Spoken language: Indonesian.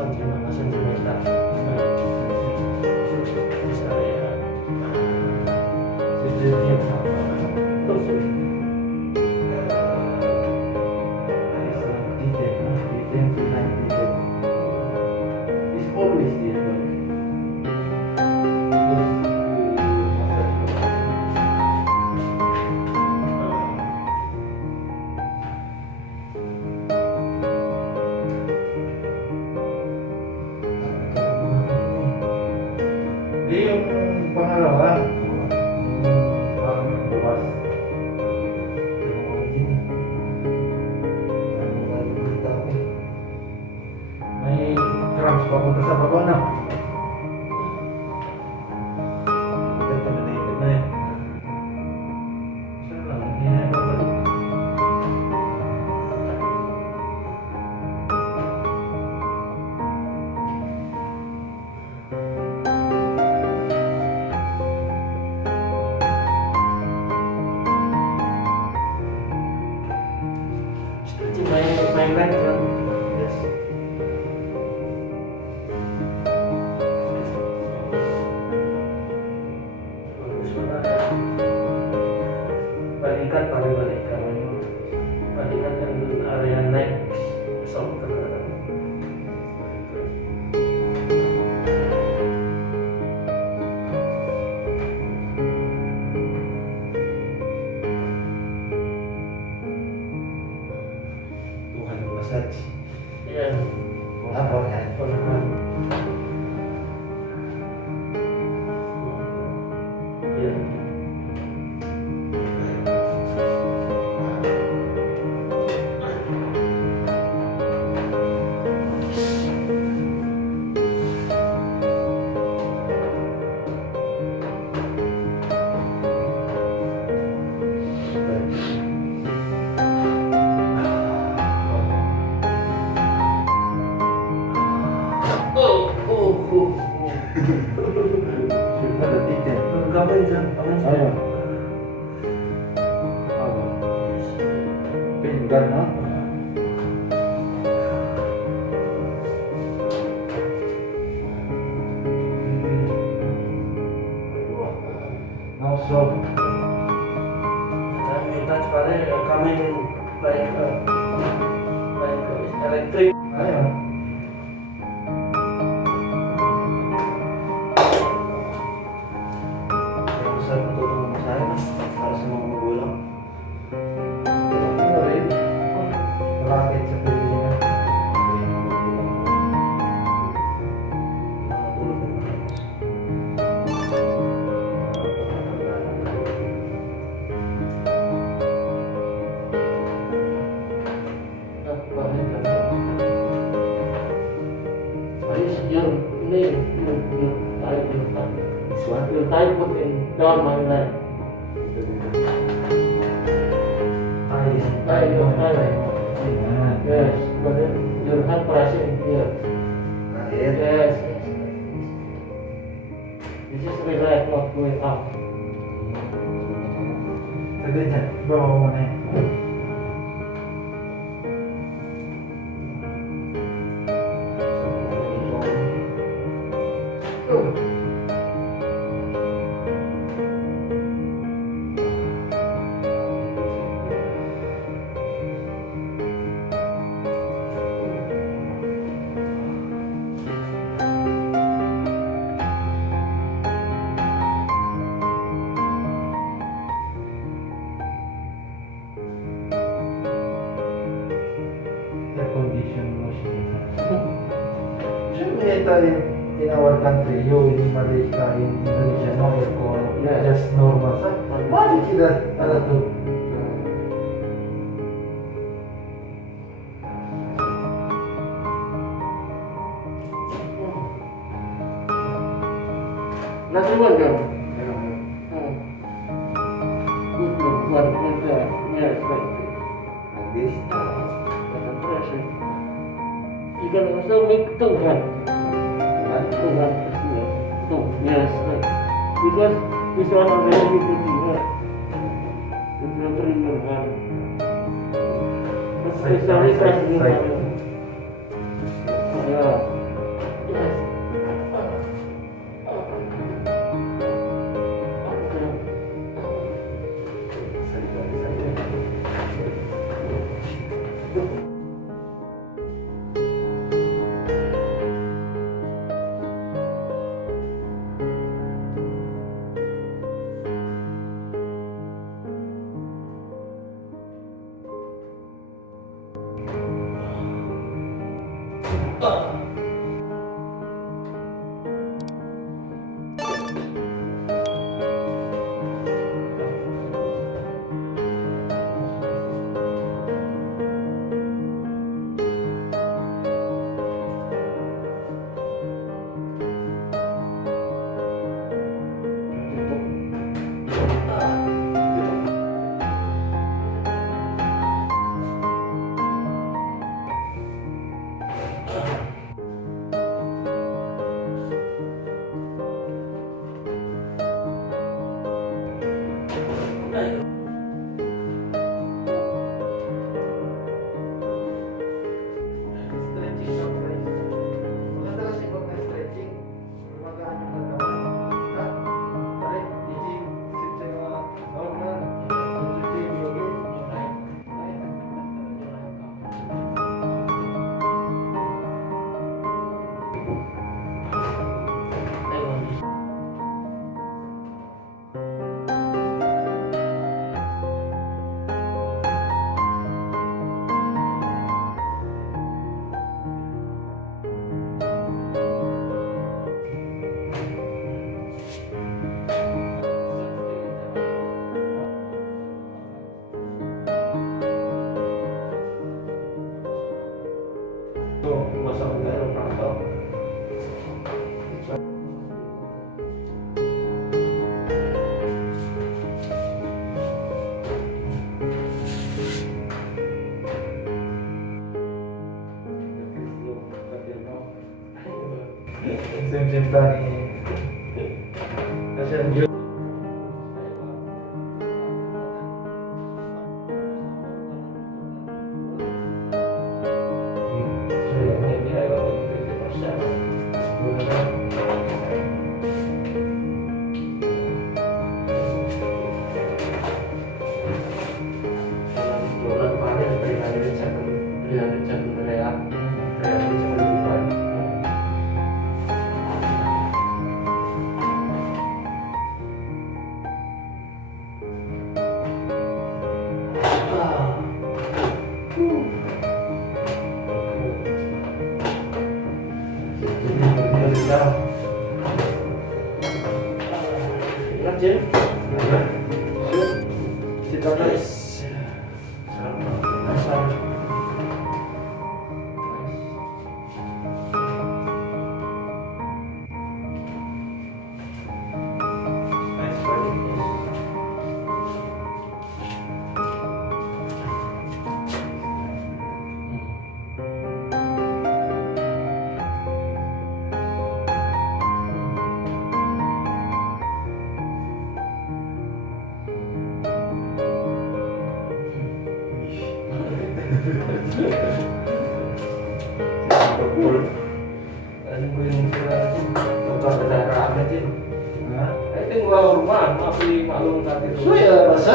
cm. Terus area Sejadinya apa? terus It's always there, but di yung pangalawa, parang bukas. May cramps papunta sa baba na. Contaminated na yan. Saan lang, hindi na yan babalik. seperti main kan. Yes. Terus mana balikan yang area naik pesawat terkadang. Tuhan massage. Iya. Apa kan? Iya. Sudah detik ya. Kapan sih? Ayo. Apa? Pinggan, no? Now solve. That's why coming like electric. Ayo. Yang besar untuk teman saya harus semua menggulang. Rakit seperti ini. Your thigh put in down my leg. Your thigh. Yes, but then your hand pressing here. Yes. This is relax, not going up. Tegaknya, bawa mana? Air condition machine. Usually in our country, you in Malaysia, in Indonesia, no aircon, Yeah. just normal. Why did that? Ada tuh. Nanti one. Good one. Yes, right. Like this. Pressure. You can also make two hand. Two. Yes, right. Because this one already we put in here. It's not in your hand. But especially press in your hand. Yeah. So, masuk ke Proto. Sim tani. Kasihan juga. Jin. Sit down guys. Anjing gue yang bukan ada rame sih. Nah, itu gua rumah, maklum tadi. So ya rasa